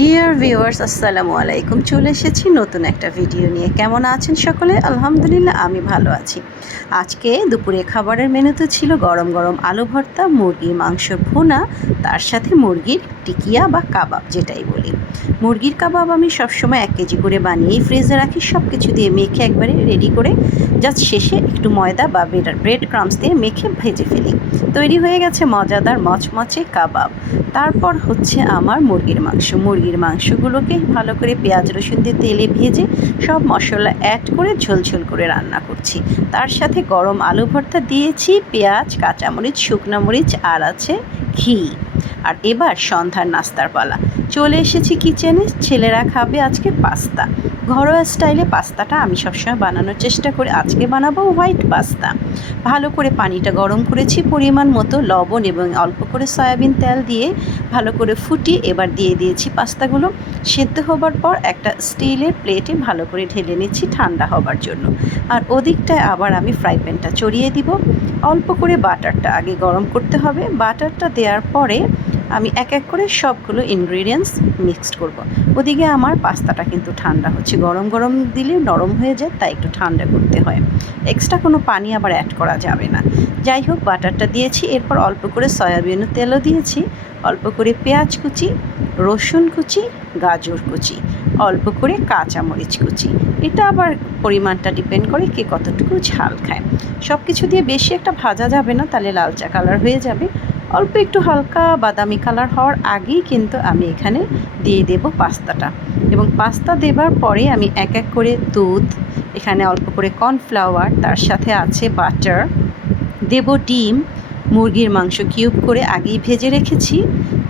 Dear viewers, আসসালামু আলাইকুম। চলে এসেছি নতুন একটা ভিডিও নিয়ে। কেমন আছেন সকলে? আলহামদুলিল্লাহ, আমি ভালো আছি। আজকে দুপুরে খাবারের মেনুতে ছিল গরম গরম আলু ভর্তা, মুরগির মাংস ভুনা, তার সাথে মুরগির টিকিয়া বা কাবাব যেটাই বলি। মুরগির কাবাব আমি সবসময় 1 কেজি করে বানিয়েই ফ্রিজে রাখি, সব কিছু দিয়ে মেখে একবারে রেডি করে জাস্ট শেষে একটু ময়দা বা ব্রেড ক্রাম্বস দিয়ে মেখে ভেজে ফেলি। তৈরি হয়ে গেছে মজাদার মচমচে কাবাব। তারপর হচ্ছে আমার মুরগির মাংসগুলোকে ভালো করে পেঁয়াজ রসুন দিয়ে তেলে ভেজে সব মশলা অ্যাড করে ঝোলঝোল করে রান্না করছি। তার সাথে গরম আলু ভর্তা দিয়েছি, পেঁয়াজ, কাঁচামরিচ, শুকনো মরিচ, আর আছে ঘি। আর এবার সন্ধ্যার নাস্তার পালা। চলে এসেছি কিচেনে। ছেলেরা খাবে আজকে পাস্তা। ঘরোয়া স্টাইলে পাস্তাটা আমি সবসময় বানানোর চেষ্টা করি। আজকে বানাবো হোয়াইট পাস্তা। ভালো করে পানিটা গরম করেছি, পরিমাণ মতো লবণ এবং অল্প করে সয়াবিন তেল দিয়ে ভালো করে ফুটিয়ে এবার দিয়ে দিয়েছি পাস্তাগুলো। সেদ্ধ হবার পর একটা স্টিলের প্লেটে ভালো করে ঢেলে নিচ্ছি ঠান্ডা হবার জন্য। আর ওদিকটায় আবার আমি ফ্রাই প্যানটা চড়িয়ে দিব। অল্প করে বাটারটা আগে গরম করতে হবে। বাটারটা দেওয়ার পরে আমি এক এক করে সবগুলো ইনগ্রিডিয়েন্টস মিক্সড করব। ওদিকে আমার পাস্তাটা কিন্তু ঠান্ডা হচ্ছে। গরম গরম দিলে নরম হয়ে যায়, তাই একটু ঠান্ডা করতে হয়। এক্সট্রা কোনো পানি আবার অ্যাড করা যাবে না। যাই হোক, বাটারটা দিয়েছি, এরপর অল্প করে সয়াবিনের তেলও দিয়েছি, অল্প করে পেঁয়াজ কুচি, রসুন কুচি, গাজর কুচি, অল্প করে কাঁচামরিচ কুচি। এটা আবার পরিমাণটা ডিপেন্ড করে কে কতটুকু ঝাল খায়। সব কিছু দিয়ে বেশি একটা ভাজা যাবে না, তাহলে লালচা কালার হয়ে যাবে। অল্প একটু হালকা বাদামি কালার হওয়ার আগেই কিন্তু আমি এখানে দিয়ে দেব পাস্তাটা। এবং পাস্তা দেবার পরে আমি এক এক করে দুধ, এখানে অল্প করে কর্নফ্লাওয়ার, তার সাথে আছে বাটার, দেব ডিম, মুরগির মাংস কিউব করে আগেই ভেজে রেখেছি।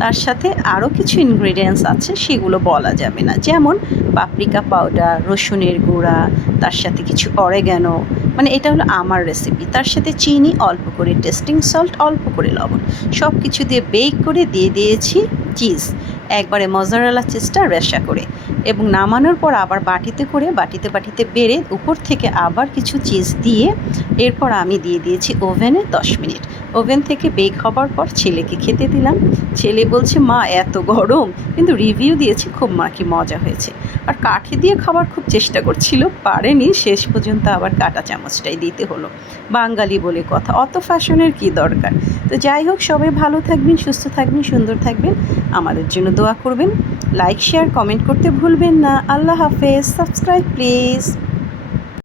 তার সাথে আরও কিছু ইনগ্রিডিয়েন্টস আছে, সেগুলো বলা যাবে না, যেমন পাপরিকা পাউডার, রসুনের গুঁড়া, তার সাথে কিছু অরেগানো, মানে এটা হলো আমার রেসিপি। তার সাথে চিনি, অল্প করে টেস্টিং সল্ট, অল্প করে লবণ, সব কিছু দিয়ে বেক করে দিয়ে দিয়েছি চিজ, একবারে মজারেলা চিজটা রেশা করে। এবং নামানোর পর আবার বাটিতে বেড়ে উপর থেকে আবার কিছু চিজ দিয়ে এরপর আমি দিয়ে দিয়েছি ওভেনে 10 মিনিট। ওভেন থেকে বেক হবার পর ছেলেকে খেতে দিলাম। ছেলে বলছে, মা এত গরম, কিন্তু রিভিউ দিয়েছে খুব নাকি মজা হয়েছে। আর কাঠি দিয়ে খাবার খুব চেষ্টা করছিল, পারেনি, শেষ পর্যন্ত আবার কাঁটা চামচটাই দিতে হলো। বাঙালি বলে কথা, অত ফ্যাশনের কী দরকার। তো যাই হোক, সবাই ভালো থাকবেন, সুস্থ থাকবেন, সুন্দর থাকবেন, আমাদের জন্য দোয়া করবেন। লাইক, শেয়ার, কমেন্ট করতে ভুলবেন না। আল্লাহ হাফেজ। Subscribe please.